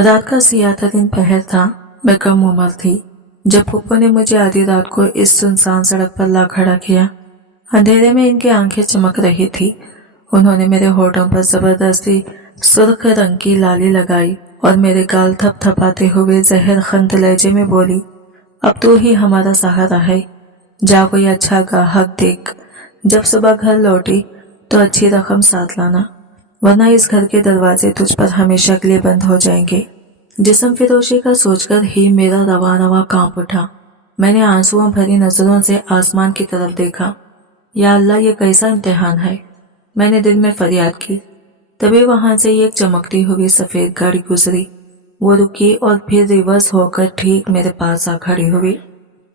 रात का सियाह-तरीन पहर था। मैं कम उम्र थी जब फूफो ने मुझे आधी रात को इस सुनसान सड़क पर ला खड़ा किया। अंधेरे में इनकी आंखें चमक रही थी। उन्होंने मेरे होठों पर जबरदस्ती सुर्ख रंग की लाली लगाई और मेरे गाल थपथपाते हुए जहर खंत लहजे में बोली, अब तू ही हमारा सहारा है, जा कोई अच्छा गाहक देख। जब सुबह घर लौटी तो अच्छी रकम साथ लाना, वरना इस घर के दरवाजे तुझ पर हमेशा के लिए बंद हो जाएंगे। जिस्म फिरोशी का सोचकर ही मेरा रवा रवा कांप उठा। मैंने आंसुओं भरी नजरों से आसमान की तरफ देखा। या अल्लाह, ये कैसा इम्तिहान है, मैंने दिल में फरियाद की। तभी वहां से एक चमकती हुई सफेद गाड़ी गुजरी। वो रुकी और फिर रिवर्स होकर ठीक मेरे पास आ खड़ी हुई।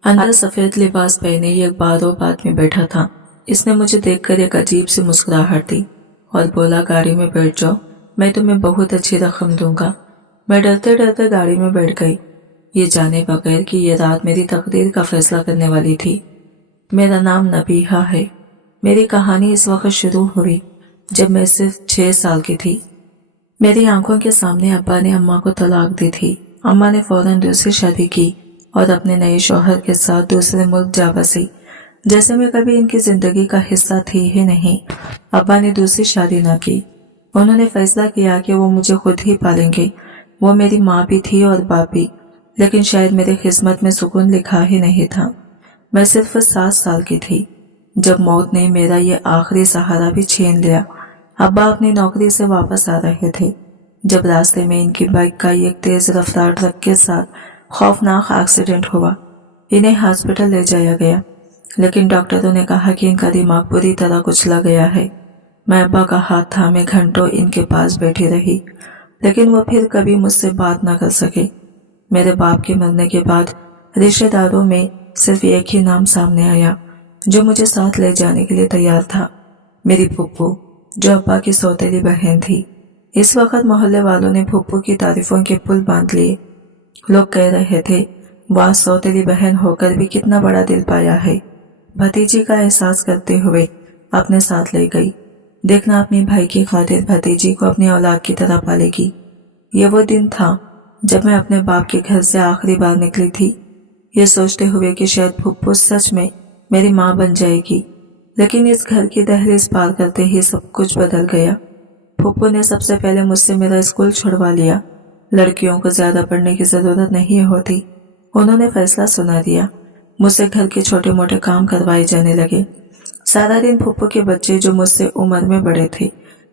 अंदर सफेद लिबास पहने एक बारोब आदमी बैठा था। इसने मुझे देखकर एक अजीब सी मुस्कुराहट दी और बोला, गाड़ी में बैठ जाओ, मैं तुम्हें बहुत अच्छी रकम दूंगा। मैं डरते डरते गाड़ी में बैठ गई, ये जाने बगैर कि ये रात मेरी तकदीर का फैसला करने वाली थी। मेरा नाम नबीहा है। मेरी कहानी इस वक्त शुरू हुई जब मैं सिर्फ 6 साल की थी। मेरी आंखों के सामने अब्बा ने अम्मा को तलाक दी थी। अम्मा ने फौरन दूसरी शादी की और अपने नए शौहर के साथ दूसरे मुल्क जा बसी, जैसे मैं कभी इनकी जिंदगी का हिस्सा थी ही नहीं। अब्बा ने दूसरी शादी न की। उन्होंने फैसला किया कि वो मुझे खुद ही पालेंगे। वो मेरी माँ भी थी और बाप भी, लेकिन शायद मेरी किस्मत में सुकून लिखा ही नहीं था। मैं सिर्फ 7 साल की थी जब मौत ने मेरा ये आखिरी सहारा भी छीन लिया। अब्बा अपनी नौकरी से वापस आ रहे थे जब रास्ते में इनकी बाइक का एक तेज रफ्तार ट्रक के साथ खौफनाक एक्सीडेंट हुआ। इन्हें हॉस्पिटल ले जाया गया, लेकिन डॉक्टरों ने कहा कि इनका दिमाग पूरी तरह कुचला गया है। मैं अब्बा का हाथ थामे घंटों इनके पास बैठी रही, लेकिन वो फिर कभी मुझसे बात न कर सके। मेरे बाप के मरने के बाद रिश्तेदारों में सिर्फ एक ही नाम सामने आया जो मुझे साथ ले जाने के लिए तैयार था, मेरी फुप्पू, जो अब्बा की सौतेली बहन थी। इस वक्त मोहल्ले वालों ने फुप्पू की तारीफों के पुल बांध लिए। लोग कह रहे थे, वाह, सौतेली बहन होकर भी कितना बड़ा दिल पाया है। भतीजी का एहसास करते हुए अपने साथ ले गई। देखना, अपनी भाई की खातिर भतीजी को अपनी औलाद की तरह पालेगी। ये वो दिन था जब मैं अपने बाप के घर से आखिरी बार निकली थी, ये सोचते हुए कि शायद फुप्पू सच में मेरी माँ बन जाएगी। लेकिन इस घर की दहलीज पार करते ही सब कुछ बदल गया। फुप्पू ने सबसे पहले मुझसे मेरा स्कूल छुड़वा लिया। लड़कियों को ज्यादा पढ़ने की जरूरत नहीं होती, उन्होंने फैसला सुना दिया। मुझसे घर के छोटे मोटे काम करवाए जाने लगे। सारा दिन फुप्पू के बच्चे, जो मुझसे उम्र में बड़े थे,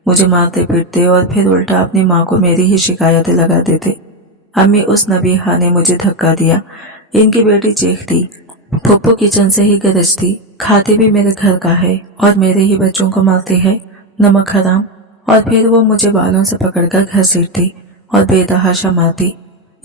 मुझे मारते पीटते और फिर उल्टा अपनी माँ को मेरी ही शिकायतें लगाते थे। अम्मी उस नबीहा ने मुझे धक्का दिया। इनकी बेटी चीखती, फुप्पू किचन से ही गरजती, खाते भी मेरे घर का है और मेरे ही बच्चों को मारते हैं, नमक हराम। और फिर वो मुझे बालों से पकड़कर घसीटती और बेतहाशा मारती।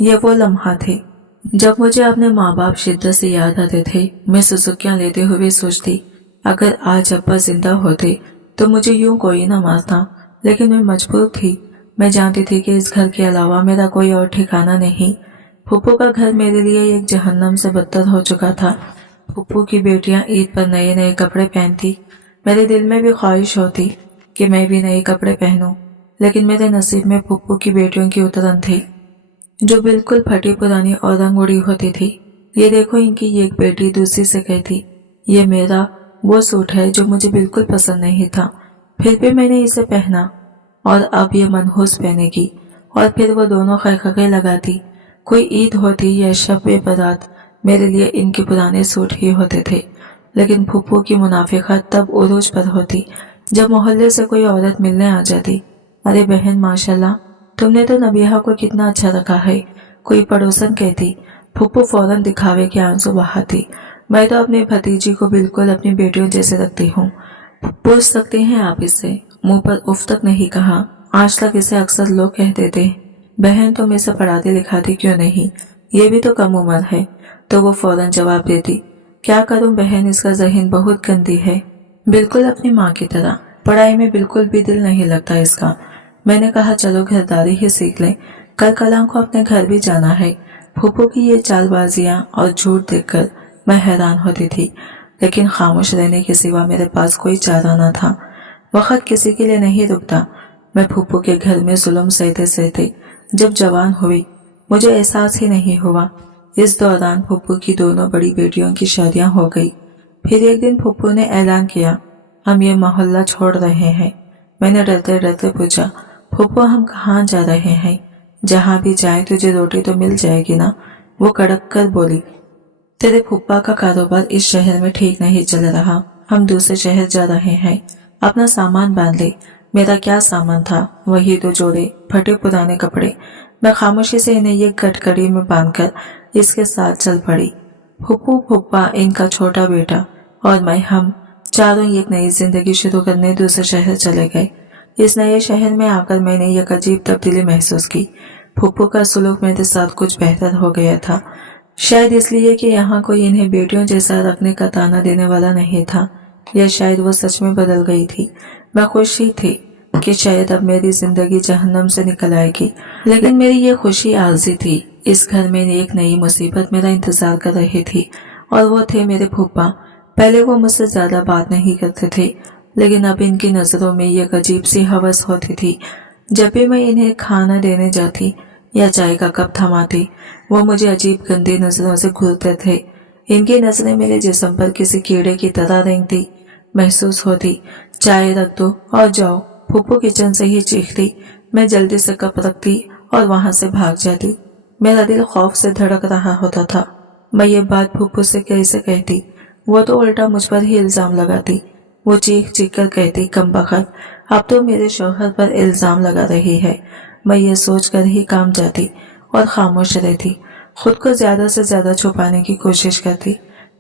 ये वो लम्हा थे जब मुझे अपने माँ बाप शिद्दत से याद आते थे। मैं सुसुकियां लेते हुए सोचती, अगर आज अब्बा जिंदा होते तो मुझे यूं कोई न मारता, लेकिन मैं मजबूर थी। मैं जानती थी कि इस घर के अलावा मेरा कोई और ठिकाना नहीं। फुप्पू का घर मेरे लिए एक जहन्नम से बदतर हो चुका था। फुप्पू की बेटियां ईद पर नए नए कपड़े पहनती। मेरे दिल में भी ख्वाहिश होती कि मैं भी नए कपड़े पहनूं, लेकिन मेरे नसीब में फुप्पू की बेटियों की उतरन थी, जो बिल्कुल फटी पुरानी और रंग उड़ी होती थी। ये देखो, इनकी एक बेटी दूसरी से कहती, ये मेरा वो सूट है जो मुझे बिल्कुल पसंद नहीं था, फिर भी मैंने इसे पहना और अब ये मनहूस पहनेगी। और फिर वो दोनों खैखगे लगाती। कोई ईद होती या शब-ए बारात, मेरे लिए इनके पुराने सूट ही होते थे। लेकिन फुप्पू की मुनाफिकत तब उरूज पर होती जब मोहल्ले से कोई औरत मिलने आ जाती। अरे बहन, माशाल्लाह, तुमने तो नबीहा को कितना अच्छा रखा है, कोई पड़ोसन कहती। फुप्पू फौरन दिखावे के आंसू बहाती। मैं तो अपनी भतीजी को बिल्कुल अपनी बेटियों जैसे रखती हूँ। पूछ सकते हैं आप इससे, मुंह पर उफ तक नहीं कहा। आज तक इसे अक्सर लोग कहते थे, बहन तुम इसे पढ़ाती लिखाती क्यों नहीं, ये भी तो कम उम्र है। तो वो फौरन जवाब देती, क्या करूं बहन, इसका ज़हन बहुत गंदी है, बिल्कुल अपनी माँ की तरह। पढ़ाई में बिल्कुल भी दिल नहीं लगता इसका। मैंने कहा, चलो घरदारी ही सीख लें, कल कलाम को अपने घर भी जाना है। फूफू की ये चालबाजियां और झूठ देखकर मैं हैरान होती थी, लेकिन खामोश रहने के सिवा मेरे पास कोई चारा न था। वक्त किसी के लिए नहीं रुकता। मैं फूफू के घर में जुल्म सहते सहते जब जवान हुई मुझे एहसास ही नहीं हुआ। इस दौरान फुप्पू की दोनों बड़ी बेटियों की शादियां हो गई। फिर एक दिन फुप्पू ने ऐलान किया, हम ये मोहल्ला छोड़ रहे हैं। मैंने डरते डरते पूछा, फुप्पू हम कहाँ जा रहे हैं? जहाँ भी जाए तुझे रोटी तो मिल जाएगी ना? वो कड़क कर बोली, तेरे फुप्पा का कारोबार इस शहर में ठीक नहीं चल रहा, हम दूसरे शहर जा रहे हैं, अपना सामान बांध ले। मेरा क्या सामान था, वही दो जोड़े फटे पुराने कपड़े। मैं खामोशी से इन्हें एक गठगड़ी में बांधकर इसके साथ चल पड़ी। फुप्पू, फुप्पा, इनका छोटा बेटा और मैं, हम चारों एक नई जिंदगी शुरू करने दूसरे शहर चले गए। इस नए शहर में आकर मैंने एक अजीब तब्दीली महसूस की। फुप्पू का सुलूक मेरे साथ कुछ बेहतर हो गया था, शायद इसलिए कि यहाँ कोई इन्हें बेटियों जैसा रखने का ताना देने वाला नहीं था, या शायद वो सच में बदल गई थी। मैं खुश ही थी कि शायद अब मेरी जिंदगी जहन्नम से निकल आएगी, लेकिन मेरी ये खुशी आरज़ी थी। इस घर में एक नई मुसीबत मेरा इंतजार कर रही थी और वो थे मेरे फूफा। पहले वो मुझसे ज्यादा बात नहीं करते थे, लेकिन अब इनकी नजरों में एक अजीब सी हवस होती थी। जब भी मैं इन्हें खाना देने जाती या चाय का कप थमाती, वो मुझे अजीब गंदी नजरों से घूरते थे। इनकी नजरें मेरे जिस्म पर किसी कीड़े की तरह रेंगती महसूस होती। चाय रख दो और जाओ, फूफू किचन से ही चीखती। मैं जल्दी से कप रखती और वहां से भाग जाती। मेरा दिल खौफ से धड़क रहा होता था। मैं ये बात फूफू से कैसे कहती? वो तो उल्टा मुझ पर ही इल्जाम लगाती। वो चीख चीख कर कहती, कमबख्त, अब तो मेरे शौहर पर इल्जाम लगा रही है। मैं ये सोच कर ही काम जाती और खामोश रहती, खुद को ज्यादा से ज्यादा छुपाने की कोशिश करती।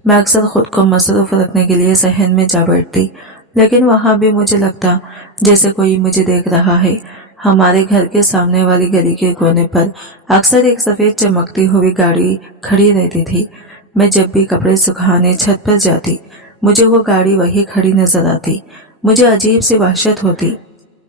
मैं अक्सर खुद को मसरूफ रखने के लिए सहन में जा बैठती, लेकिन वहां भी मुझे लगता जैसे कोई मुझे देख रहा है। हमारे घर के सामने वाली गली के कोने पर अक्सर एक सफेद चमकती हुई गाड़ी खड़ी रहती थी। मैं जब भी कपड़े सुखाने छत पर जाती, मुझे वो गाड़ी वही खड़ी नजर आती। मुझे अजीब सी वहशत होती,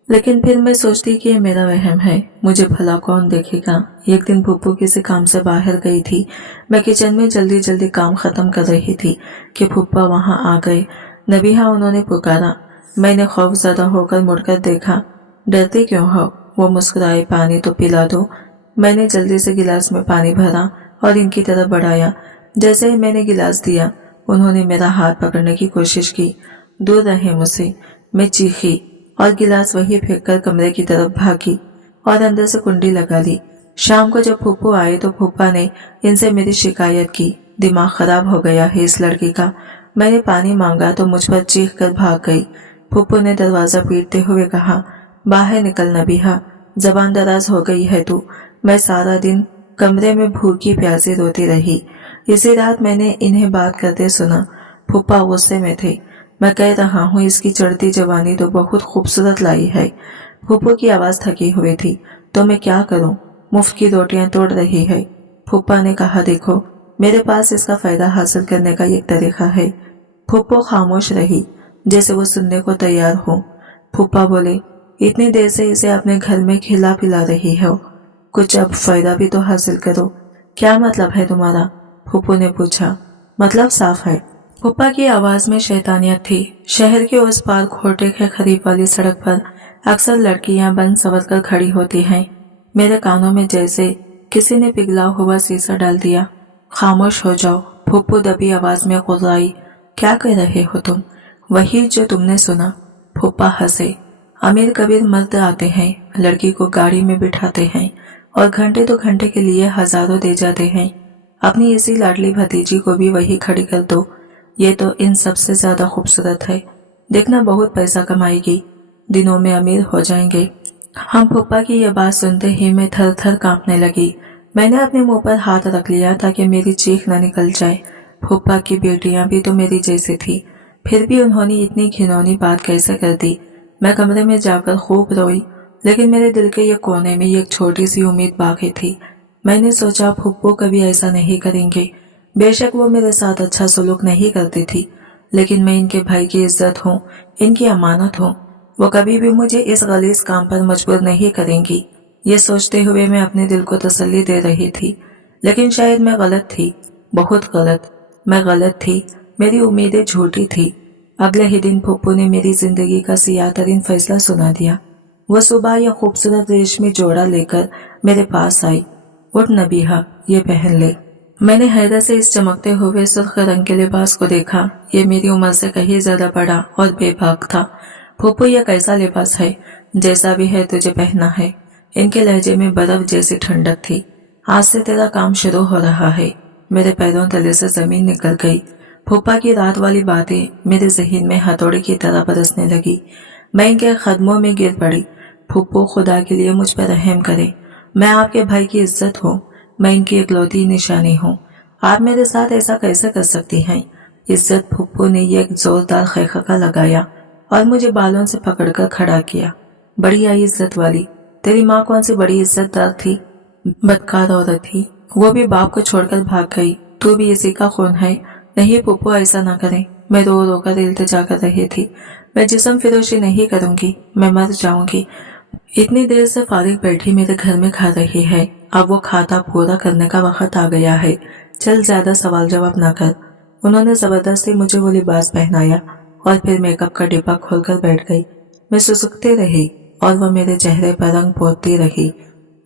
लेकिन फिर मैं सोचती कि ये मेरा वहम है, मुझे भला कौन देखेगा। एक दिन फूफू किसी काम से बाहर गई थी। मैं किचन में जल्दी जल्दी काम खत्म कर रही थी कि फूफा वहां आ गए। नबीहा, उन्होंने पुकारा। मैंने खौफजदा होकर मुड़कर देखा। डरती क्यों हो? वो मुस्कुराए, पानी तो पिला दो। मैंने जल्दी से गिलास में पानी भरा और इनकी तरफ बढ़ाया। जैसे ही मैंने गिलास दिया, उन्होंने मेरा हाथ पकड़ने की कोशिश की। दूर रहे मुझसे, मैं चीखी और गिलास वही फेंककर कमरे की तरफ भागी और अंदर से कुंडी लगा ली। शाम को जब फूफू आए तो फूफा ने इनसे मेरी शिकायत की, दिमाग खराब हो गया है इस लड़की का। मैंने पानी मांगा तो मुझ पर चीख कर भाग गई। फूफू ने दरवाजा पीटते हुए कहा, बाहर निकल नबीहा, जबान दराज हो गई है तू। मैं सारा दिन कमरे में भूखी प्यासी रोती रही। इसी रात मैंने इन्हें बात करते सुना। फूफा गुस्से में थे। मैं कह रहा हूँ, इसकी चढ़ती जवानी तो बहुत खूबसूरत लाई है। फूफू की आवाज थकी हुई थी। तो मैं क्या करूं? मुफ्त की रोटियां तोड़ रही है। फूफा ने कहा, देखो, मेरे पास इसका फायदा हासिल करने का एक तरीका है। फूफू खामोश रही, जैसे वो सुनने को तैयार हो। फूफा बोले, इतनी देर से इसे अपने घर में खिला पिला रही हो, कुछ अब फायदा भी तो हासिल करो। क्या मतलब है तुम्हारा? फूफू ने पूछा। मतलब साफ है। फूफा की आवाज में शैतानियत थी। शहर के उस पार खोटे के करीब वाली सड़क पर अक्सर लड़कियां बन सवर कर खड़ी होती हैं। मेरे कानों में जैसे किसी ने पिघला हुआ सीसा डाल दिया। खामोश हो जाओ, फूफू दबी आवाज में गुर्राई। क्या कह रहे हो तुम? वही जो तुमने सुना। फूफा हंसे। अमीर कबीर मर्द आते हैं, लड़की को गाड़ी में बिठाते हैं और घंटे दो घंटे के लिए हजारों दे जाते हैं। अपनी इसी लाडली भतीजी को भी वही खड़ी कर दो। ये तो इन सबसे ज्यादा खूबसूरत है। देखना, बहुत पैसा कमाएगी, दिनों में अमीर हो जाएंगे। हम फूफा की यह बात सुनते ही मैं थर थर कांपने लगी। मैंने अपने मुंह पर हाथ रख लिया ताकि मेरी चीख न निकल जाए। फूफा की बेटियां भी तो मेरी जैसी थी, फिर भी उन्होंने इतनी घिनौनी बात कैसे कर दी? मैं कमरे में जाकर खूब रोई, लेकिन मेरे दिल के एक कोने में एक छोटी सी उम्मीद बाकी थी। मैंने सोचा फूफू कभी ऐसा नहीं करेंगे। बेशक वो मेरे साथ अच्छा सलूक नहीं करती थी, लेकिन मैं इनके भाई की इज्जत हूँ, इनकी अमानत हूँ। वो कभी भी मुझे इस गलीज काम पर मजबूर नहीं करेंगी। ये सोचते हुए मैं अपने दिल को तसल्ली दे रही थी, लेकिन शायद मैं गलत थी, बहुत गलत। मैं गलत थी, मेरी उम्मीदें झूठी थी। अगले ही दिन फूफू ने मेरी जिंदगी का सियाह तरीन फैसला सुना दिया। वो सुबह यह खूबसूरत रेशमी जोड़ा लेकर मेरे पास आई। उठ नबीहा, ये पहन ले। मैंने हैरत से इस चमकते हुए सुर्ख रंग के लिबास को देखा। ये मेरी उम्र से कहीं ज्यादा बड़ा और बेबाक था। फूफू, यह कैसा लिबास है? जैसा भी है तुझे पहनना है। इनके लहजे में बर्फ जैसी ठंडक थी। आज से तेरा काम शुरू हो रहा है। मेरे पैरों तले से जमीन निकल गई। फूफा की रात वाली बातें मेरे जहन में हथौड़े की तरह बरसने लगी। मैं इनके कदमों में गिर पड़ी। फूफू, खुदा के लिए मुझ पर रहम करें। मैं आपके भाई की इज्जत हूँ। मैं इनकी इकलौती निशानी हूँ। आप मेरे साथ ऐसा कैसे कर सकती हैं? इज्जत। फूफू ने एक जोरदार खैखका लगाया और मुझे बालों से पकड़कर खड़ा किया। बड़ी आई इज्जत वाली। तेरी माँ कौन सी बड़ी इज्जतदार थी? बदकार औरत थी। वो भी बाप को छोड़कर भाग गई। तू भी इसी का खून है। नहीं फूफू, ऐसा ना करें। मैं रो रो कर इल्तिजा कर रही थी। मैं जिस्म फिरोशी नहीं करूंगी। मैं मर जाऊंगी। इतनी देर से फारिग बैठी मेरे घर में खा रही है। अब वो खाता पूरा करने का वक्त आ गया है। चल, ज्यादा सवाल जवाब ना कर। उन्होंने जबरदस्ती मुझे वो लिबास पहनाया और फिर मेकअप का डिब्बा खोलकर बैठ गई। मैं सुसुकती रही और वह मेरे चेहरे पर रंग पोतती रही।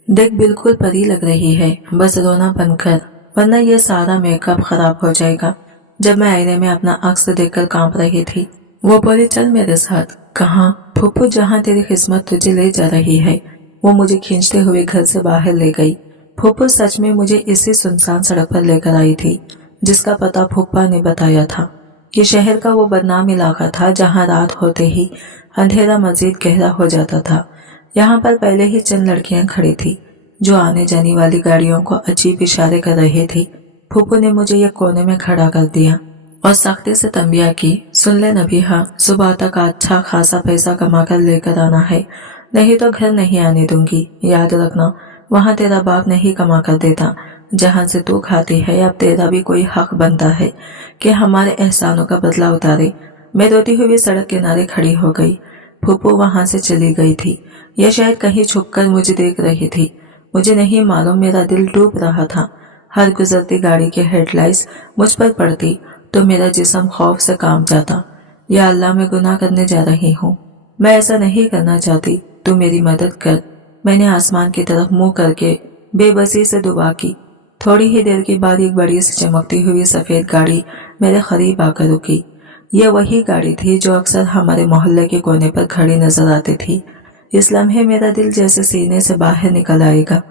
देख, बिल्कुल परी लग रही है। बस रोना बंद कर, वरना ये सारा मेकअप खराब हो जाएगा। जब मैं आईने में अपना अक्स देखकर कांप रही थी, वो बोली, चल मेरे साथ। कहाँ? फूफू, जहाँ तेरी किस्मत तुझे ले जा रही है। वो मुझे खींचते हुए घर से बाहर ले गई। फूफू सच में मुझे इसी सुनसान सड़क पर लेकर आई थी जिसका पता फूफा ने बताया था। ये शहर का वो बदनाम इलाका था जहाँ रात होते ही अंधेरा मजीद गहरा हो जाता था। यहाँ पर पहले ही चंद लड़कियां खड़ी थी जो आने जाने वाली गाड़ियों को अजीब इशारे कर रही थी। फूफू ने मुझे एक कोने में खड़ा कर दिया और सख्ती से तंबिया की, सुन ले नबीहा, सुबह तक अच्छा खासा पैसा कमा कर लेकर आना है, नहीं तो घर नहीं आने दूंगी। याद रखना, वहाँ तेरा बाप नहीं कमा कर देता। जहाँ से तू खाती है, अब तेरा भी कोई हक बनता है कि हमारे एहसानों का बदला उतारे। मैं रोती हुई सड़क किनारे खड़ी हो गई। फूफू वहां से चली गई थी या शायद कहीं छुपकर मुझे देख रही थी। मुझे नहीं मालूम, मेरा दिल डूब रहा था। हर गुजरती गाड़ी के हेडलाइट्स मुझ पर पड़ती तो मेरा जिस्म खौफ से कांप जाता। या अल्लाह, मैं गुनाह करने जा रही हूँ। मैं ऐसा नहीं करना चाहती। तू मेरी मदद कर। मैंने आसमान की तरफ मुंह करके बेबसी से दुआ की। थोड़ी ही देर के बाद एक बड़ी सी चमकती हुई सफेद गाड़ी मेरे करीब आकर रुकी। यह वही गाड़ी थी जो अक्सर हमारे मोहल्ले के कोने पर खड़ी नजर आती थी। इस लम्हे मेरा दिल जैसे सीने से बाहर निकल आएगा।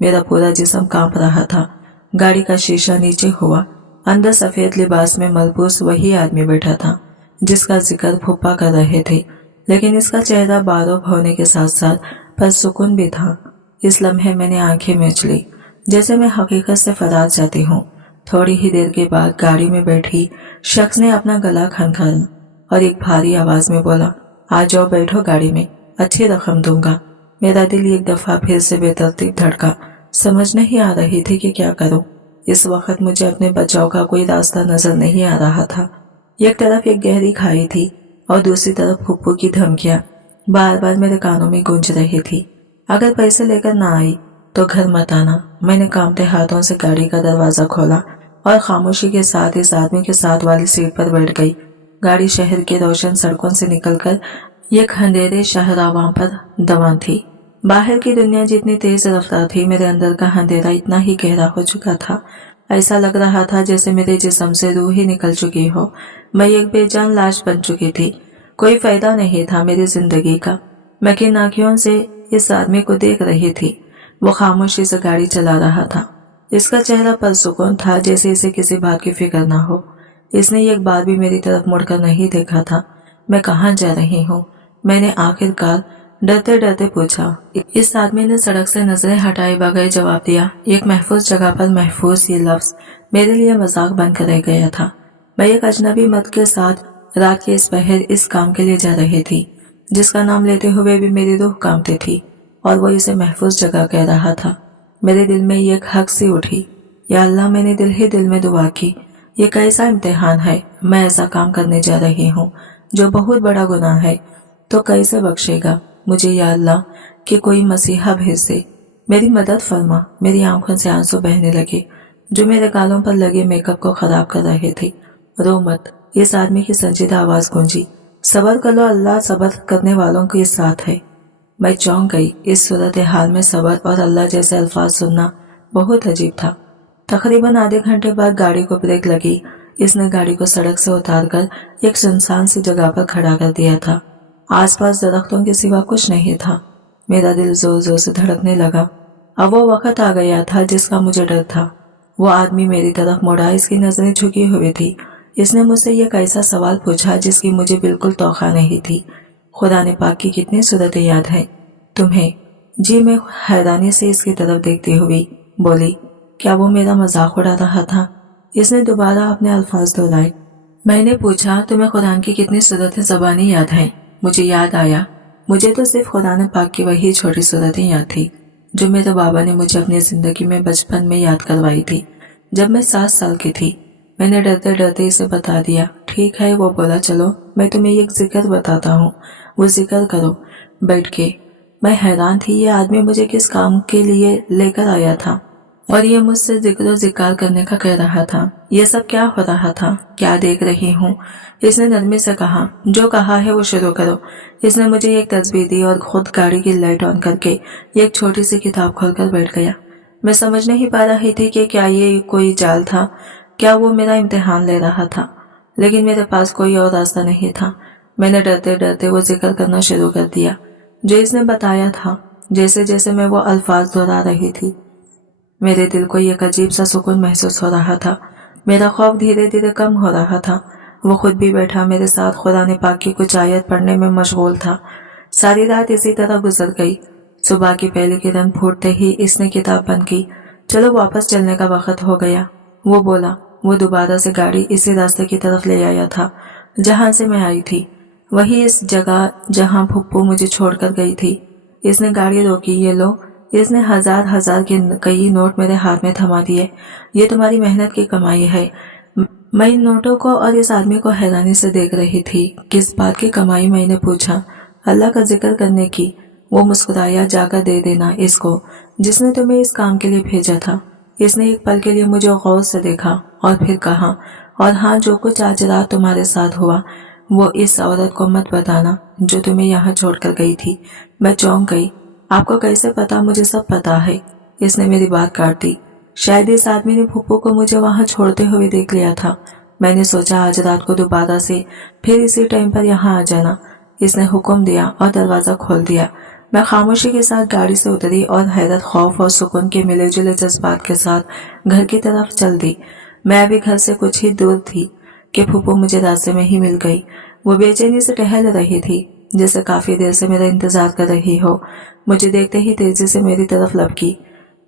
मेरा पूरा जिस्म कांप रहा था। गाड़ी का शीशा नीचे हुआ। अंदर सफेद लिबास में मलबूस वही आदमी बैठा था जिसका जिक्र फूफा कर रहे थे, लेकिन इसका चेहरा बारूब होने के साथ साथ परसुकून भी था। इस लम्हे मैंने आंखें मीच ली, जैसे मैं हकीकत से फरार जाती हूँ। थोड़ी ही देर के बाद गाड़ी में बैठी शख्स ने अपना गला खनखाना और एक भारी आवाज में बोला, आ जाओ, बैठो गाड़ी में, अच्छी रकम दूंगा। मेरा दिल एक दफा फिर से बेतरतीब धड़का। समझ नहीं आ रही थी कि क्या करूं। इस वक्त मुझे अपने बचाव का कोई रास्ता नजर नहीं आ रहा था। एक तरफ एक गहरी खाई थी और दूसरी तरफ फूफू की धमकियां बार बार मेरे कानों में गूंज रही थी। अगर पैसे लेकर ना आई तो घर मत आना। मैंने कांपते हाथों से गाड़ी का दरवाजा खोला और खामोशी के साथ इस आदमी के साथ वाली सीट पर बैठ गई। गाड़ी शहर के रोशन सड़कों से निकलकर एक अंधेरे शहरावां पर दवां थी। बाहर की दुनिया जितनी तेज रफ्तार थी, मेरे अंदर का अंधेरा इतना ही गहरा हो चुका था। ऐसा लग रहा था जैसे मेरे जिस्म से रूह ही निकल चुकी हो। मैं एक बेजान लाश बन चुकी थी। कोई फायदा नहीं था मेरी जिंदगी का। मैं किन आंखों से इस आदमी को देख रही थी। वो खामोशी से गाड़ी चला रहा था। इसका चेहरा परसुकून था, जैसे इसे किसी बात की फिक्र न हो। इसने एक बार भी मेरी तरफ मुड़कर नहीं देखा था। मैं कहाँ जा रही हूँ? मैंने आखिरकार डरते डरते पूछा। इस आदमी ने सड़क से नजरें हटाए बगैर जवाब दिया। एक महफूज जगह पर महफूज ये लफ्ज मेरे लिए मजाक बनकर रह गया था। मैं एक अजनबी मर्द के साथ रात के इस पहर इस काम के लिए जा रही थी जिसका नाम लेते हुए भी मेरी रूह कांपती थी, और वो इसे महफूज जगह कह रहा था। मेरे दिल में एक हक सी उठी। या अल्लाह, मैंने दिल ही दिल में दुआ की। ये कैसा इम्तिहान है? मैं ऐसा काम करने जा रही हूँ जो बहुत बड़ा गुनाह है, तो कैसे बख्शेगा मुझे या अल्लाह कि कोई मसीहा भेज दे। मेरी मदद फरमा। मेरी आंखों से आंसू बहने लगे जो मेरे गालों पर लगे मेकअप को खराब कर रहे थे। रो मत, इस आदमी की संजीदा आवाज गूंजी। सब्र कर लो, अल्लाह सब्र करने वालों के साथ है। मैं चौंक गई। इस सूरत हाल में सब्र और अल्लाह जैसे अल्फाज सुनना बहुत अजीब था। तकरीबन आधे घंटे बाद गाड़ी को ब्रेक लगी। इसने गाड़ी को सड़क से उतारकर एक सुनसान सी जगह पर खड़ा कर दिया था। आसपास दरख्तों के सिवा कुछ नहीं था। मेरा दिल जोर जोर से धड़कने लगा। अब वो वक्त आ गया था जिसका मुझे डर था। वो आदमी मेरी तरफ मुड़ा, इसकी नजरें झुकी हुई थी। इसने मुझसे एक ऐसा सवाल पूछा जिसकी मुझे बिल्कुल तौखा नहीं थी। खुदा ने पाक की कितनी सूरतें याद है तुम्हें? जी, मैं हैरानी से इसकी तरफ देखती हुई बोली, क्या वो मेरा मजाक उड़ा रहा था? इसने दोबारा अपने अल्फाज दोहराए। मैंने पूछा, तुम्हें कुरान की कितनी सूरतें ज़बानी याद हैं? मुझे याद आया, मुझे तो सिर्फ कुरान पाक की वही छोटी सूरतें याद थी जो मेरे बाबा ने मुझे अपनी जिंदगी में बचपन में याद करवाई थी जब मैं 7 साल की थी। मैंने डरते डरते इसे बता दिया। ठीक है, वो बोला, चलो मैं तुम्हें एक जिक्र बताता हूँ, वो जिक्र करो बैठ के। मैं हैरान थी, ये आदमी मुझे किस काम के लिए लेकर आया था और ये मुझसे जिक्र जिक्र करने का कह रहा था। ये सब क्या हो रहा था? क्या देख रही हूँ? इसने नरमी से कहा। जो कहा है वो शुरू करो। इसने मुझे एक तस्बीह दी और खुद गाड़ी की लाइट ऑन करके एक छोटी सी किताब खोलकर बैठ गया। मैं समझ नहीं पा रही थी कि क्या ये कोई जाल था, क्या वो मेरा इम्तिहान ले रहा था, लेकिन मेरे पास कोई और रास्ता नहीं था। मैंने डरते डरते वो जिक्र करना शुरू कर दिया जो इसने बताया था। जैसे जैसे मैं वो अल्फाज दोहरा रही थी मेरे दिल को एक अजीब सा सुकून महसूस हो रहा था। मेरा खौफ धीरे धीरे कम हो रहा था। वो खुद भी बैठा मेरे साथ कुरान पाक की कुछ आयत पढ़ने में मशगूल था। सारी रात इसी तरह गुजर गई। सुबह की पहली किरण फूटते ही इसने किताब बंद की। चलो वापस चलने का वक्त हो गया, वो बोला। वो दोबारा से गाड़ी इसी रास्ते की तरफ ले आया था जहां से मैं आई थी, वही इस जगह जहां फुप्पू मुझे छोड़कर गई थी। इसने गाड़ी रोकी। ये लो, इसने हजार हजार के कई नोट मेरे हाथ में थमा दिए। ये तुम्हारी मेहनत की कमाई है। मैं इन नोटों को और इस आदमी को हैरानी से देख रही थी। किस बात की कमाई? मैंने पूछा। अल्लाह का जिक्र करने की। वो मुस्कुराया। जाकर दे देना इसको जिसने तुम्हें इस काम के लिए भेजा था। इसने एक पल के लिए मुझे गौर से देखा और फिर कहा, और हाँ, जो कुछ आज रात तुम्हारे साथ हुआ वो इस औरत को मत बताना जो तुम्हें यहाँ छोड़कर गई थी। मैं चौंक गई। आपको कैसे पता? मुझे सब पता है। इसने मेरी बात काट दी। शायद इस आदमी ने फूफू को मुझे वहां छोड़ते हुए देख लिया था। मैंने सोचा आज रात को दोबारा से फिर इसी टाइम पर यहाँ आ जाना। इसने हुक्म दिया और दरवाजा खोल दिया। मैं खामोशी के साथ गाड़ी से उतरी और हैरत, खौफ और सुकून के मिले जुले जज्बात के साथ घर की तरफ चल दी। मैं अभी घर से कुछ ही दूर थी कि फूफू मुझे रास्ते में ही मिल गई। वो बेचैनी से टहल रही थी जैसे काफी देर से मेरा इंतजार कर रही हो। मुझे देखते ही तेजी से मेरी तरफ लपकी।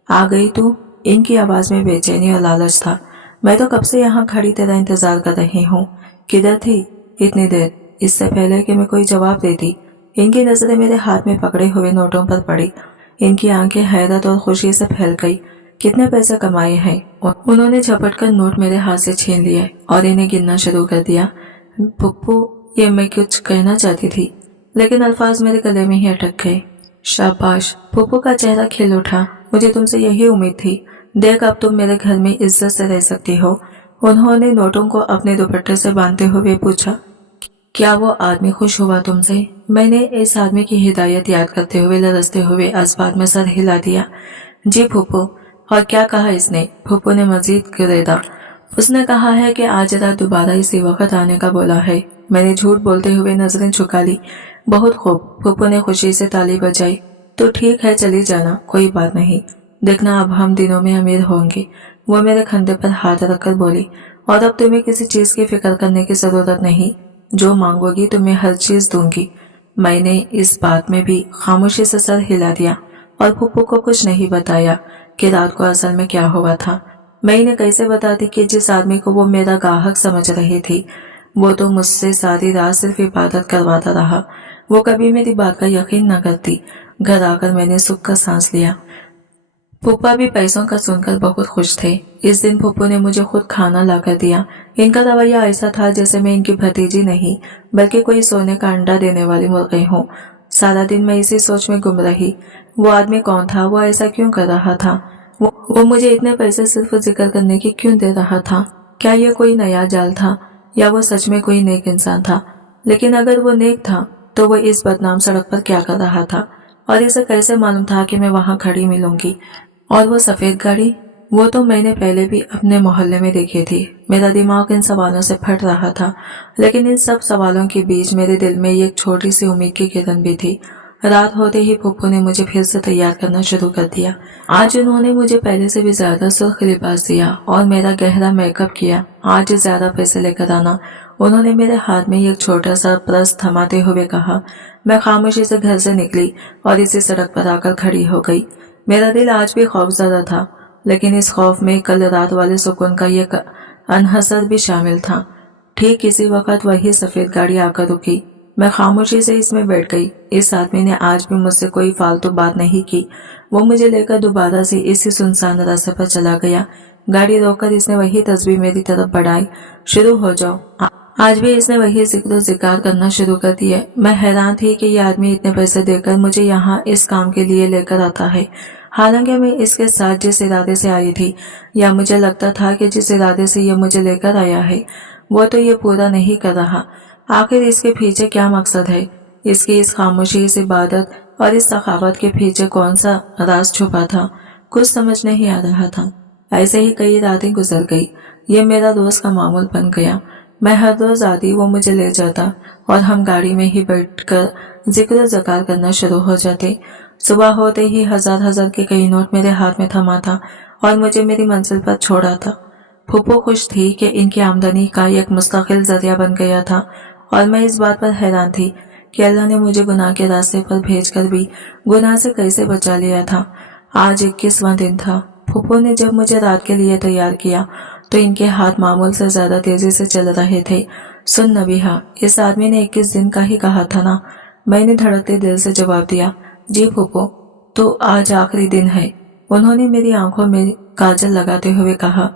आ गई तू? इनकी आवाज में बेचैनी और लालच था। मैं तो कब से यहाँ खड़ी तेरा इंतजार कर रही हूँ। किधर थी इतनी देर? इससे पहले कि मैं कोई जवाब देती इनकी नजरें मेरे हाथ में पकड़े हुए नोटों पर पड़ी। इनकी आंखें हैरत और खुशी से फैल गई। कितने पैसे कमाए हैं? उन्होंने झपट कर नोट मेरे हाथ से छीन लिए और इन्हें गिनना शुरू कर दिया। पप्पू, ये मैं कुछ कहना चाहती थी लेकिन अल्फाज मेरे गले में ही अटक गए। शाबाश, पप्पू का चेहरा खिल उठा। मुझे तुमसे यही उम्मीद थी। देख, अब तुम मेरे घर में इज्जत से रह सकती हो। उन्होंने नोटों को अपने दुपट्टे से बांधते हुए पूछा, क्या वो आदमी खुश हुआ तुमसे? मैंने इस आदमी की हिदायत याद करते हुए लरसते हुए असबात में सर हिला दिया। जी फूफू। और क्या कहा इसने? फूफू ने मजीद करेदा। उसने कहा है कि आज रात दोबारा इसी वक्त आने का बोला है। मैंने झूठ बोलते हुए नजरें झुका ली। बहुत खूब, फूफू ने खुशी से ताली बजाई। तो ठीक है, चली जाना, कोई बात नहीं। देखना अब हम दिनों में अमीर होंगे। वो मेरे कंधे पर हाथ रखकर बोली, और अब तुम्हें किसी चीज की फिक्र करने की जरूरत नहीं। जो मांगोगी तुम्हें हर चीज दूंगी। मैंने इस बात में भी खामोशी से सर हिला दिया और फूफू को कुछ नहीं बताया कि रात को असल में क्या हुआ था। मैं इन्हें कैसे बताती कि जिस आदमी को वो मेरा गाहक समझ रही थी वो तो मुझसे सारी रात सिर्फ इबादत करवाता रहा। वो कभी मेरी बात का यकीन न करती। घर आकर मैंने सुख का सांस लिया। फूफा भी पैसों का सुनकर बहुत खुश थे। इस दिन फूफू ने मुझे खुद खाना लाकर दिया। इनका रवैया ऐसा था जैसे मैं इनकी भतीजी नहीं बल्कि कोई सोने का अंडा देने वाली मुर्गी हूँ। सारा दिन मैं इसी सोच में गुम रही। वो आदमी कौन था? वो ऐसा क्यों कर रहा था? वो मुझे इतने पैसे सिर्फ जिक्र करने की क्यों दे रहा था? क्या ये कोई नया जाल था या वो सच में कोई नेक इंसान था? लेकिन अगर वो नेक था तो वो इस बदनाम सड़क पर क्या कर रहा था? और इसे कैसे मालूम था कि मैं वहां खड़ी मिलूंगी। और वो सफेद गाड़ी, वो तो मैंने पहले भी अपने मोहल्ले में देखी थी। मेरा दिमाग इन सवालों से फट रहा था, लेकिन इन सब सवालों के बीच मेरे दिल में एक छोटी सी उम्मीद की किरण भी थी। रात होते ही फूफू ने मुझे फिर से तैयार करना शुरू कर दिया। आज उन्होंने मुझे पहले से भी ज्यादा सुर्ख लिबास दिया और मेरा गहरा मेकअप किया। आज ज्यादा पैसे लेकर आना। उन्होंने मेरे हाथ में एक छोटा सा पर्स थमाते हुए कहा। मैं खामोशी से घर से निकली और इसी सड़क पर आकर खड़ी हो गई। मेरा दिल आज भी खौफजदा था, लेकिन इस खौफ में कल रात वाले सुकून का एक अनहसर भी शामिल था। ठीक इसी वक्त वही सफेद गाड़ी आकर रुकी। मैं खामोशी से इसमें बैठ गई। इस आदमी ने आज भी मुझसे कोई फालतू बात नहीं की। वो मुझे लेकर दोबारा से इसी सुनसान रास्ते पर चला गया। गाड़ी रोककर इसने वही तस्वीर मेरी तरफ बढ़ाई। शुरू हो जाओ। आज भी इसने वही जिक्र करना शुरू कर दिया। मैं हैरान थी कि यह आदमी इतने पैसे देकर मुझे यहाँ इस काम के लिए लेकर आता है। हालांकि मैं इसके साथ जिस इरादे से आई थी, या मुझे लगता था कि जिस इरादे से ये मुझे लेकर आया है, वो तो ये पूरा नहीं कर रहा। आखिर इसके पीछे क्या मकसद है? इसकी इस खामोशी, इस इबादत और इस सखावत के पीछे कौन सा राज छुपा था? कुछ समझ नहीं आ रहा था। ऐसे ही कई रातें गुजर गई। ये मेरा रोज का मामूल बन गया। मैं हर रोज आती, वो मुझे ले जाता और हम गाड़ी में ही बैठकर जिक्र जकार करना शुरू हो जाते। सुबह होते ही हजार हजार के कई नोट मेरे हाथ में थमा था और मुझे मेरी मंजिल पर छोड़ा था। फूफो खुश थी कि इनकी आमदनी का एक मुस्तकिल जरिया बन गया था, और मैं इस बात पर हैरान थी कि अल्लाह ने मुझे गुनाह के रास्ते पर भेजकर भी गुनाह से कैसे बचा लिया था। आज 21वां दिन था। फूफो ने जब मुझे रात के लिए तैयार किया तो इनके हाथ मामूल से ज्यादा तेजी से चल रहे थे। सुन नबीहा, इस आदमी ने 21 दिन का ही कहा था ना? मैंने धड़कते दिल से जवाब दिया। जी फूफो, तो आज आखिरी दिन है। उन्होंने मेरी आंखों में काजल लगाते हुए कहा।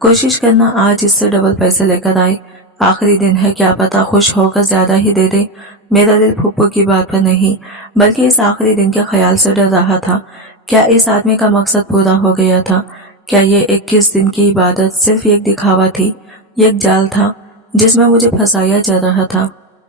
कोशिश करना आज इससे डबल पैसे लेकर आए। आखिरी दिन है, क्या पता खुश होकर ज्यादा ही दे दे। मेरा दिल फूफो की बात पर नहीं, बल्कि इस आखिरी दिन के ख्याल से डर रहा था। क्या इस आदमी का मकसद पूरा हो गया था? क्या ये 21 दिन की इबादत सिर्फ एक दिखावा थी, एक जाल था जिसमें मुझे फंसाया जा रहा था?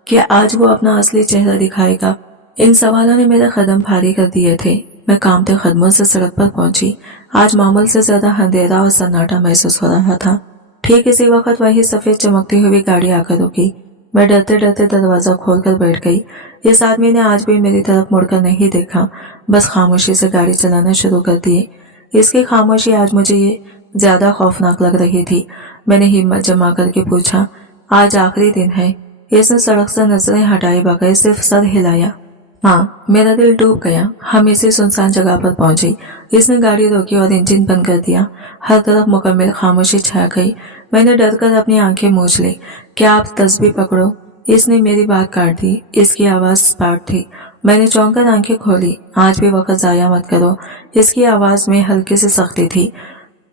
क्या आज वो अपना असली चेहरा दिखाएगा? इन सवालों ने मेरे कदम भारी कर दिए थे। मैं कांपते कदमों से सड़क पर पहुंची। आज मामूल से ज्यादा अंधेरा और सन्नाटा महसूस हो रहा था। ठीक इसी वक्त वही सफेद चमकती हुई गाड़ी आकर रुकी। मैं डरते डरते दरवाजा खोलकर बैठ गई। इस आदमी ने आज भी मेरी तरफ मुड़कर नहीं देखा, बस खामोशी से गाड़ी चलाना शुरू कर दी। इसकी खामोशी आज मुझे ये ज्यादा खौफनाक लग रही थी। मैंने हिम्मत जमा करके पूछा, आज आखिरी दिन है? इसने सड़क से नजरें हटाए बगैर सिर्फ सर हिलाया। हाँ, मेरा दिल डूब गया। हम इसी सुनसान जगह पर पहुंचे। इसने गाड़ी रोकी और इंजन बंद कर दिया। हर तरफ मुकम्मल खामोशी छा गई। मैंने डर कर अपनी आंखें मूछ ली। क्या आप तस्बीह पकड़ो? इसने मेरी बात काट दी। इसकी आवाज स्पार्ट थी। मैंने चौंक कर आंखें खोली। आज भी वक्त जाया मत करो। इसकी आवाज में हल्की सी सख्ती थी।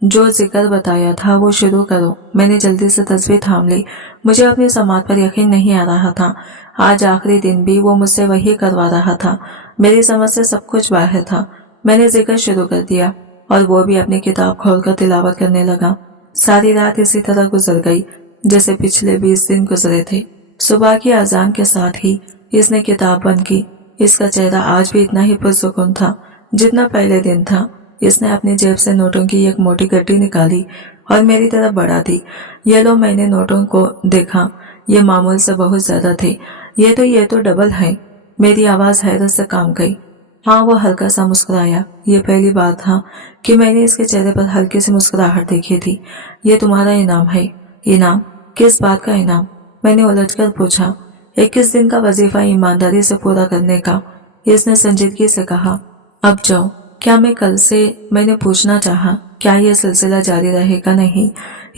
जो जिक्र बताया था वो शुरू करो। मैंने जल्दी से तस्वीर थाम ली। मुझे अपनी समात पर यकीन नहीं आ रहा था। आज आखिरी दिन भी वो मुझसे वही करवा रहा था। मेरी समझ से सब कुछ बाहर था। मैंने जिक्र शुरू कर दिया और वो भी अपनी किताब खोलकर तिलावत करने लगा। सारी रात इसी तरह गुजर गई जैसे पिछले 20 दिन गुजरे थे। सुबह की अजान के साथ ही इसने किताब बंद की। इसका चेहरा आज भी इतना ही पुरसुकून था जितना पहले दिन था। इसने अपनी जेब से नोटों की एक मोटी गड्डी निकाली और मेरी तरफ बढ़ा दी। ये लो, मैंने नोटों को देखा। ये मामूल से बहुत ज्यादा थे। ये तो डबल है। मेरी आवाज हैरत से काम गई। हाँ, वो हल्का सा मुस्कुराया। ये पहली बार था कि मैंने इसके चेहरे पर हल्की सी मुस्कुराहट देखी थी। ये तुम्हारा इनाम है। इनाम? किस बात का इनाम? मैंने उलझकर पूछा। 21 दिन का वजीफा ईमानदारी से पूरा करने का। इसने संजीदगी से कहा। अब जाओ। क्या मैं कल से मैंने पूछना चाहा, क्या यह सिलसिला जारी रहेगा? नहीं।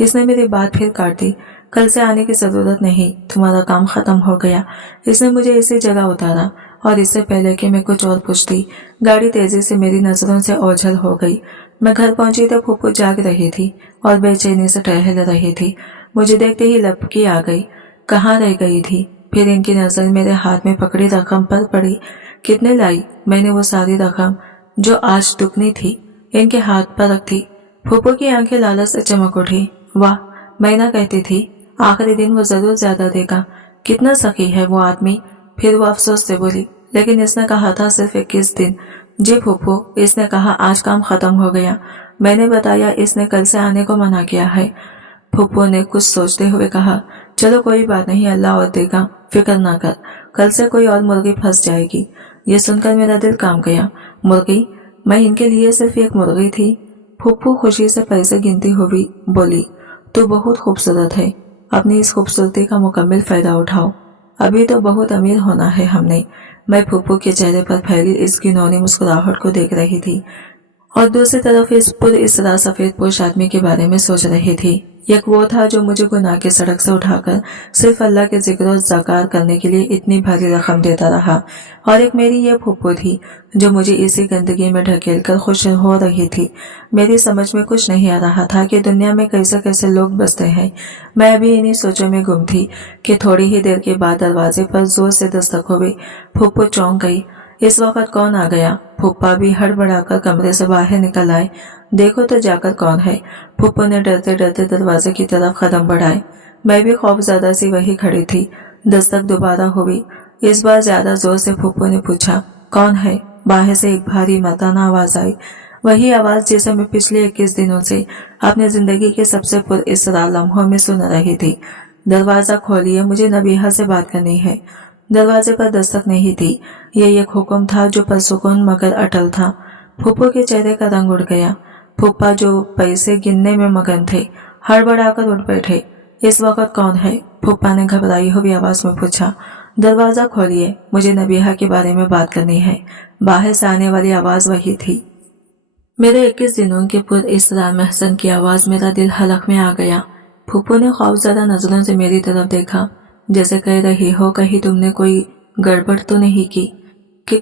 इसने मेरी बात फिर काट दी। कल से आने की जरूरत नहीं, तुम्हारा काम खत्म हो गया। इसने मुझे इसी जगह उतारा और इससे पहले कि मैं कुछ और पूछती, गाड़ी तेजी से मेरी नजरों से ओझल हो गई। मैं घर पहुंची तो फूफू जाग रही थी और बेचैनी से टहल रही थी। मुझे देखते ही लपकी आ गई। कहाँ रह गई थी? फिर इनकी नजर मेरे हाथ में पकड़ी रकम पर पड़ी। कितने लाई? मैंने वो सारी रकम जो आज दुगनी थी इनके हाथ पर रख दी। फूफू की आंखें लालच से चमक उठी। वाह, मैं ना कहती थी आखिरी दिन वो जरूर ज्यादा देगा। कितना सखी है वो आदमी। फिर वो अफसोस से बोली, लेकिन इसने कहा था सिर्फ 21 दिन। जी फूफू, इसने कहा आज काम खत्म हो गया। मैंने बताया इसने कल से आने को मना किया है। फूफू ने कुछ सोचते हुए कहा, चलो कोई बात नहीं, अल्लाह और देगा, फिक्र ना कर, कल से कोई और मुर्गी फंस जाएगी। ये सुनकर मेरा दिल काम गया। मुर्गी? मैं इनके लिए सिर्फ एक मुर्गी थी। फूफू खुशी से पैसे गिनती हुई बोली, तू बहुत खूबसूरत है, अपनी इस खूबसूरती का मुकम्मल फायदा उठाओ, अभी तो बहुत अमीर होना है हमने। मैं फूफू के चेहरे पर फैली इस घिनौनी मुस्कुराहट को देख रही थी और दूसरी तरफ इस पुरइसरा सफेद पोश आदमी के बारे में सोच रही थी। एक वो था जो मुझे गुनाह की सड़क से उठाकर सिर्फ अल्लाह के जिक्र और ज़कार करने के लिए इतनी भारी रकम देता रहा, और एक मेरी ये फूफू थी जो मुझे इसी गंदगी में ढकेल कर खुश हो रही थी। मेरी समझ में कुछ नहीं आ रहा था कि दुनिया में कैसे कैसे लोग बसते हैं। मैं अभी इन्हीं सोचों में गुम थी कि थोड़ी ही देर के बाद दरवाजे पर जोर से दस्तक हुई। फूफू चौंक गई। इस वक्त कौन आ गया? फूफा भी हड़बड़ाकर कमरे से बाहर निकल आए। देखो तो जाकर कौन है? फूफू ने डरते डरते दरवाजे की तरफ कदम बढ़ाए। मैं भी खौफजदा सी वही खड़ी थी। दस्तक दोबारा हुई। इस बार ज्यादा जोर से फूफू ने पूछा, कौन है? बाहर से एक भारी मर्दाना आवाज आई, वही आवाज जिसे मैं पिछले 21 दिनों से अपने जिंदगी के सबसे पुरइसरार लम्हों में सुन रही थी। दरवाजा खोलिए, मुझे नबीहा से बात करनी है। दरवाजे पर दस्तक नहीं थी। ये एक हुक्म था जो पुरसुकून मगर अटल था। फूफू के चेहरे का रंग उड़ गया। फूफा जो पैसे गिनने में मगन थे हड़बड़ाकर उठ बैठे। इस वक्त कौन है? फूफा ने घबराई हुई आवाज में पूछा। दरवाजा खोलिए, मुझे नबीहा के बारे में बात करनी है। बाहर से आने वाली आवाज वही थी। मेरे 21 दिनों के पुरइसरार महसन की आवाज मेरा दिल हलक में आ गया। फूफू ने खौफजदा नजरों से मेरी तरफ देखा, जैसे कह रही हो कहीं तुमने कोई गड़बड़ तो नहीं की। कि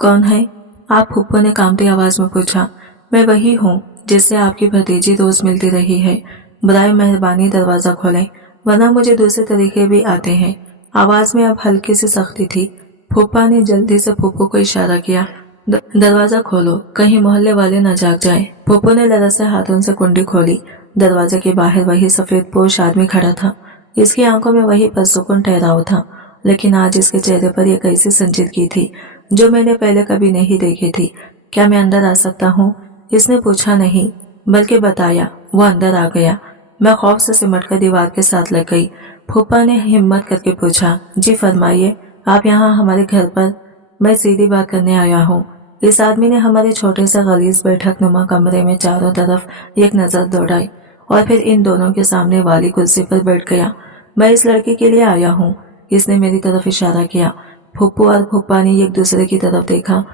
कौन है आप? फूफू ने कांपती आवाज में पूछा। मैं वही हूँ जिससे आपकी भतीजी रोज मिलती रही है। बराए मेहरबानी दरवाजा खोलें, वरना मुझे दूसरे तरीके भी आते हैं। आवाज में अब हल्की सी सख्ती थी। फूफा ने जल्दी से फूफू को इशारा किया, दरवाजा खोलो, कहीं मोहल्ले वाले न जाग जाए। फूफू ने लरस से हाथों से कुंडी खोली। दरवाजे के बाहर वही सफेद पोश आदमी खड़ा था। इसकी आंखों में वही पुरसुकून ठहराव था, लेकिन आज इसके चेहरे पर एक ऐसी संजीदगी थी जो मैंने पहले कभी नहीं देखी थी। क्या मैं अंदर आ सकता हूँ? इसने पूछा नहीं बल्कि बताया। वो अंदर आ गया। मैं खौफ से सिमटकर दीवार के साथ लग गई। फूफा ने हिम्मत करके पूछा, जी फरमाइए, आप यहाँ हमारे घर पर? मैं सीधी बात करने आया हूँ। इस आदमी ने हमारे छोटे से गलीज बैठक नुमा कमरे में चारों तरफ एक नजर दौड़ाई और फिर इन दोनों के सामने वाली कुर्सी पर बैठ गया। मैं इस लड़की के लिए आया हूँ। इसने मेरी तरफ इशारा किया। फूफू और फूफा ने एक दूसरे की तरफ देखा।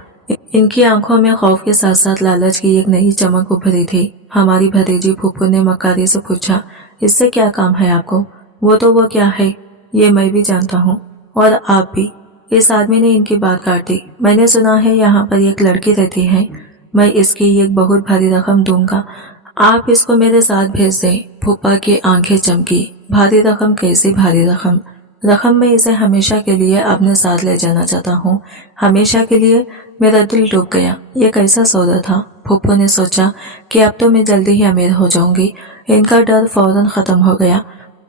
इनकी आंखों में खौफ के साथ साथ लालच की एक नई चमक उभरी थी। हमारी भतीजी? फूफू ने मक्कारी से पूछा। इससे क्या काम है आपको? वो क्या है ये मैं भी जानता हूँ, और आप भी। इस आदमी ने इनकी बात काट दी। मैंने सुना है यहाँ पर एक लड़की रहती है। मैं इसकी एक बहुत भारी रकम दूंगा, आप इसको मेरे साथ भेज दें। फूफा की आंखें चमकी। भारी रकम? कैसी भारी रकम? रकम मैं इसे हमेशा के लिए अपने साथ ले जाना चाहता हूँ। हमेशा के लिए? मेरा दिल डूब गया। ये कैसा सौदा था? फूफू ने सोचा कि अब तो मैं जल्दी ही अमीर हो जाऊंगी। इनका डर फौरन खत्म हो गया।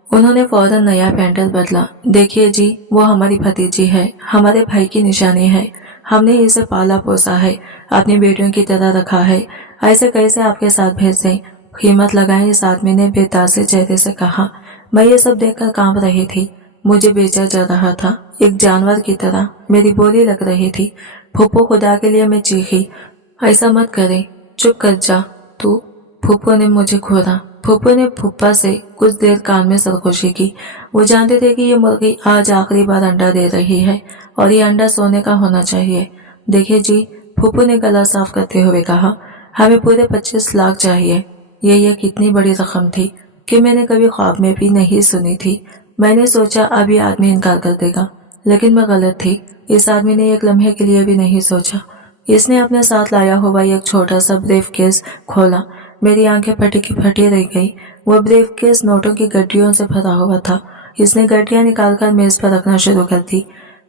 उन्होंने फौरन नया पैंटर बदला। देखिए जी, वो हमारी भतीजी है, हमारे भाई की निशानी है। हमने इसे पाला पोसा है, अपनी बेटियों की तरह रखा है। ऐसे कैसे आपके साथ भेज दें? कीमत लगाए, इस आदमी ने बेतासे चेहरे से कहा। मैं ये सब देखकर कांप रही थी। मुझे बेचा जा रहा था, एक जानवर की तरह। मेरी बोली लग रही थी। फूफू, खुदा के लिए, मैं चीखी, ऐसा मत करे, चुप कर जा तू। फूफू ने मुझे घूरा। फूफू ने फूफा से कुछ देर कान में सरगोशी की। वो जानते थे कि ये मुर्गी आज आखिरी बार अंडा दे रही है और ये अंडा सोने का होना चाहिए। देखिए जी, फूफू ने गला साफ करते हुए कहा, हमें पूरे 25 लाख चाहिए। ये कितनी बड़ी रकम थी कि मैंने कभी ख्वाब में भी नहीं सुनी थी। मैंने सोचा अब ये आदमी इनकार कर देगा, लेकिन मैं गलत थी। इस आदमी ने एक लम्हे के लिए भी नहीं सोचा। इसने अपने साथ लाया हुआ एक छोटा सा ब्रीफ केस खोला। मेरी आंखें फटी की फटी रह गई। वो ब्रीफ केस नोटों की गड्डियों से भरा हुआ था। इसने गड्डियां निकालकर मेज पर रखना शुरू कर दी।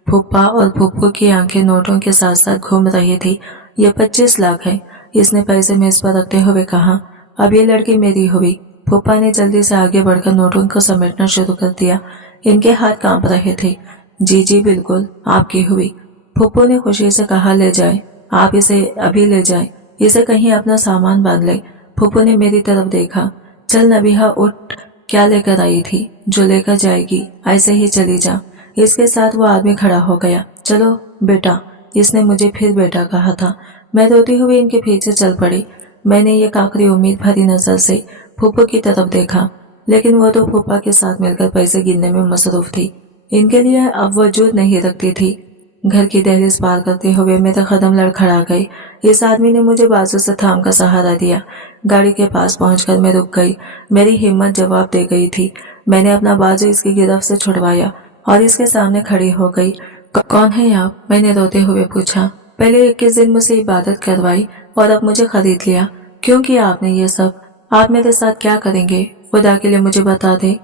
फूफा और फूफू की आंखें नोटों के साथ साथ घूम रही थी। ये 25 लाख है, इसने पैसे मेज पर रखते हुए कहा। अब ये लड़की मेरी हुई। फूफा ने जल्दी से आगे बढ़कर नोटों को समेटना शुरू कर दिया। इनके हाथ कांप रहे थे। जी बिल्कुल, आपकी हुई। फूफो ने खुशी से कहा, ले जाए, आप इसे अभी ले जाए, इसे कहीं अपना सामान बांध ले। फूफो ने मेरी तरफ देखा। चल नबीहा उठ, क्या लेकर आई थी, जो लेकर जाएगी, ऐसे ही चली जा। इसके साथ वो आदमी खड़ा हो गया। चलो बेटा, इसने मुझे फिर बेटा कहा था। मैं रोती हुई इनके पीछे चल पड़ी। मैंने ये आखिरी उम्मीद भरी नजर से फूफो की तरफ देखा, लेकिन वो तो फूफा के साथ मिलकर पैसे गिनने में मसरूफ थी। इनके लिए अब वजूद नहीं रखती थी। घर की दहलीज पार करते हुए मेरा कदम लड़खड़ा गई। इस आदमी ने मुझे बाजू से थाम का सहारा दिया। गाड़ी के पास पहुंचकर मैं रुक गई। मेरी हिम्मत जवाब दे गई थी। मैंने अपना बाजू इसकी गिरफ्त से छुड़वाया और इसके सामने खड़ी हो गई। कौन है आप? मैंने रोते हुए पूछा। पहले 21 दिन मुझसे इबादत करवाई और अब मुझे खरीद लिया। क्यों किया आपने ये सब? आप मेरे साथ क्या करेंगे? खुदा के लिए मुझे बता दें,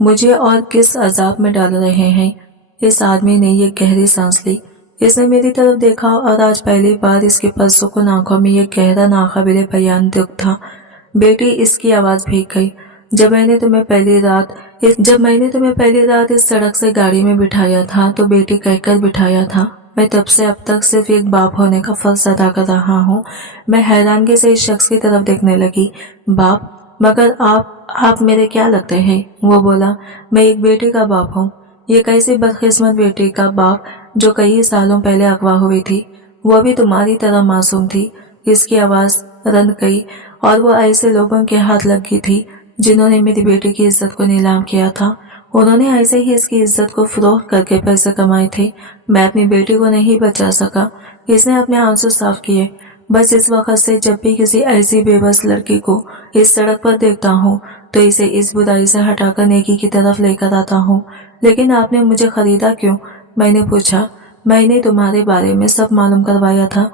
मुझे और किस अजाब में डाल रहे हैं। इस आदमी ने ये गहरी सांस ली। इसने मेरी तरफ देखा और आज पहली बार इसकी पुरसुकून आंखों में ये गहरा नाकाबिले बयान दुख था। बेटी, इसकी आवाज भीग गई। जब मैंने तुम्हें पहली रात इस सड़क से गाड़ी में बिठाया था तो बेटी कहकर बिठाया था। मैं तब से अब तक सिर्फ एक बाप होने का फर्ज अदा कर रहा हूँ। मैं हैरानगी से इस शख्स की तरफ देखने लगी। बाप? मगर आप मेरे क्या लगते हैं? वो बोला, मैं एक बेटी का बाप हूँ। ये कैसी बदकिस्मत बेटी का बाप जो कई सालों पहले अगवा हुई थी, वो भी तुम्हारी तरह मासूम थी। इसकी आवाज रंध गई और वो ऐसे लोगों के हाथ लगी थी जिन्होंने मेरी बेटी की इज्जत को नीलाम किया था। उन्होंने ऐसे ही इसकी इज्जत को फरोख्त करके पैसे कमाए थे। मैं अपनी बेटी को नहीं बचा सका। इसने अपने आंसू साफ किए। बस इस वक्त से जब भी किसी ऐसी बेबस लड़की को इस सड़क पर देखता हूँ तो इसे इस बुराई से हटाकर नेकी की तरफ लेकर आता हूँ। लेकिन आपने मुझे खरीदा क्यों? मैंने पूछा। मैंने तुम्हारे बारे में सब मालूम करवाया था।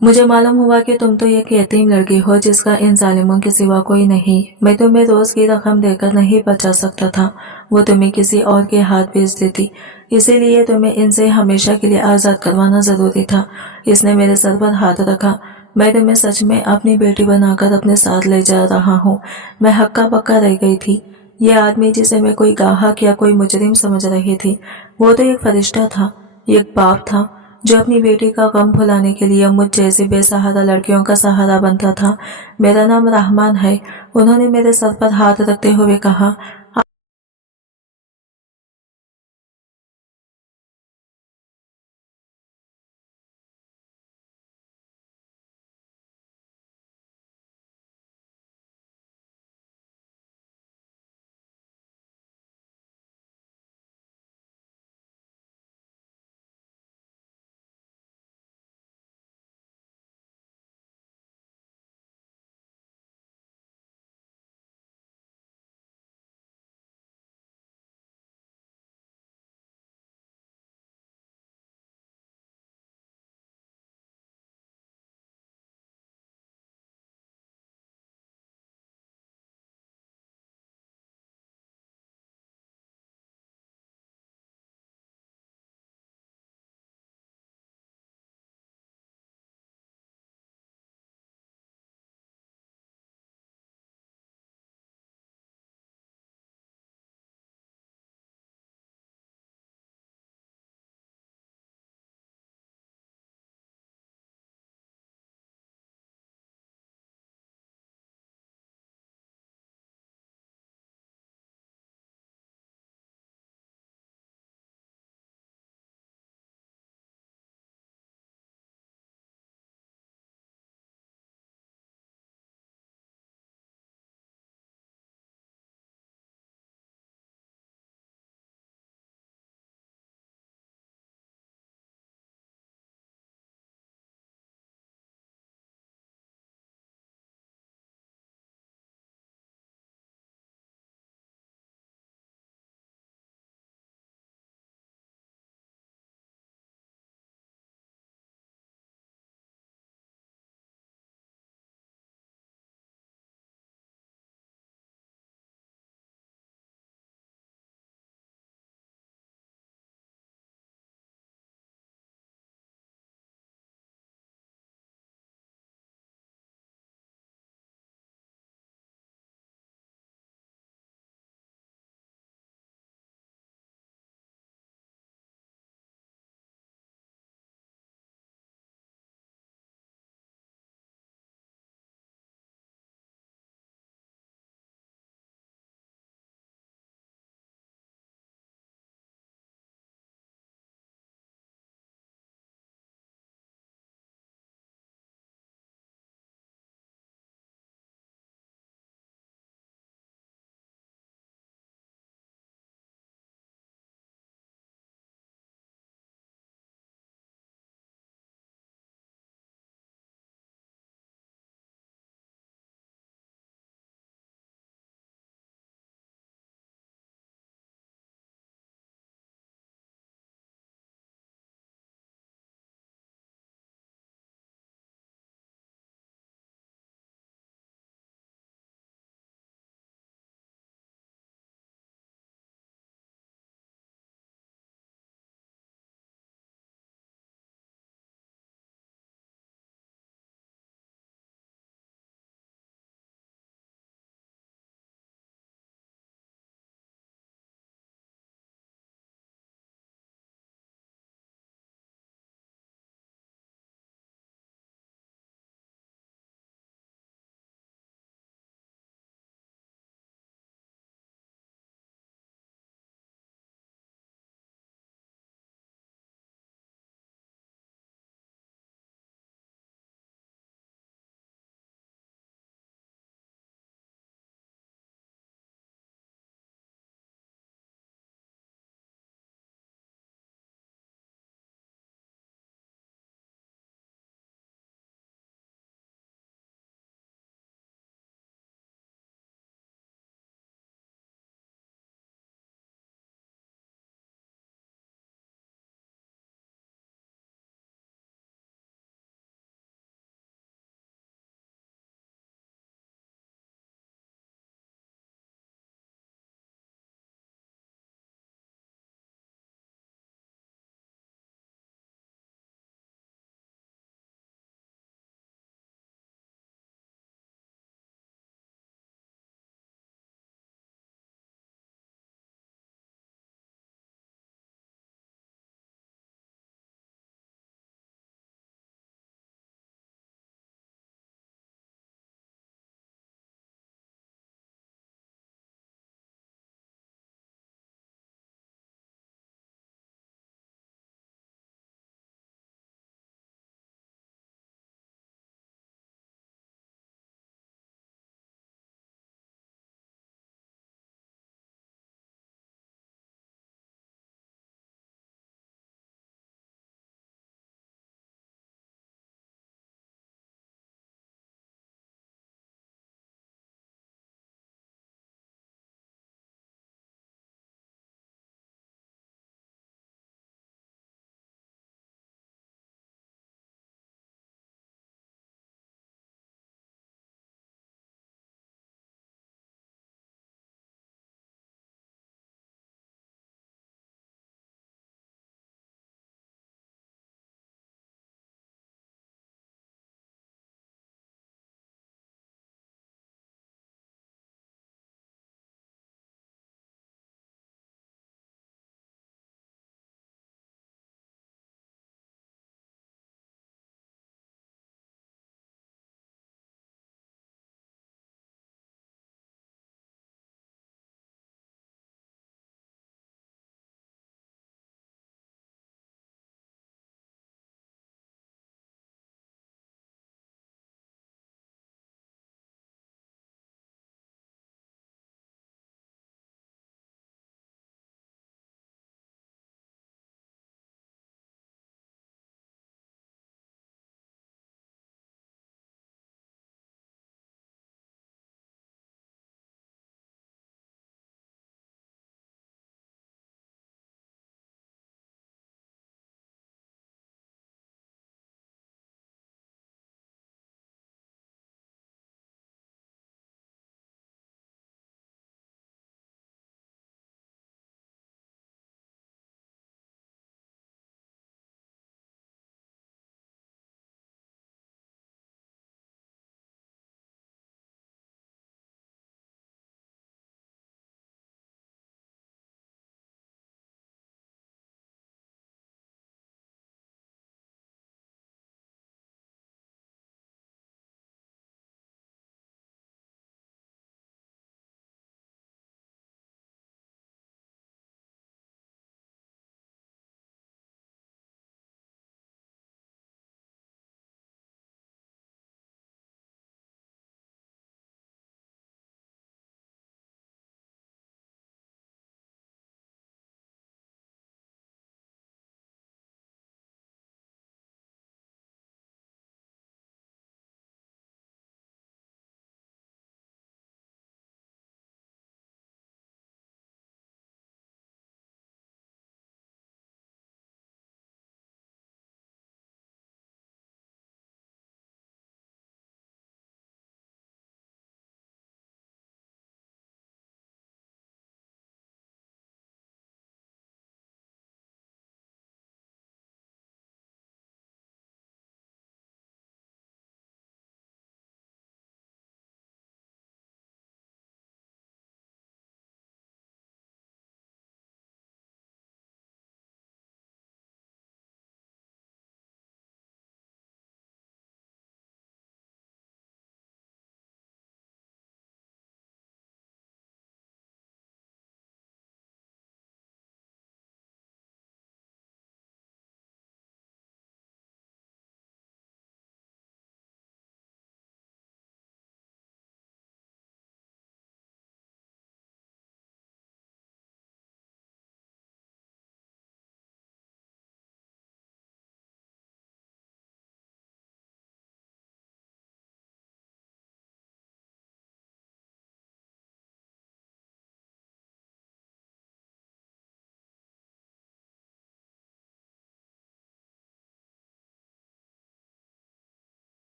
मुझे मालूम हुआ कि तुम तो एक यतीम लड़की हो जिसका इन जालिमों के सिवा कोई नहीं। मैं तुम्हें रोज की रकम देकर नहीं बचा सकता था, वो तुम्हें किसी और के हाथ भेज देती। इसीलिए तुम्हें इनसे हमेशा के लिए आजाद करवाना जरूरी था। इसने मेरे सर पर हाथ रखा। मैं तुम्हें सच में अपनी बेटी बनाकर अपने साथ ले जा रहा हूँ। मैं हक्का बक्का रह गई थी। यह आदमी जिसे मैं कोई गाहक या कोई मुजरिम समझ रही थी, वो तो एक फरिश्ता था, एक बाप था जो अपनी बेटी का गम भुलाने के लिए मुझ जैसे बेसहारा लड़कियों का सहारा बनता था। मेरा नाम रहमान है। उन्होंने मेरे सर पर हाथ रखते हुए कहा।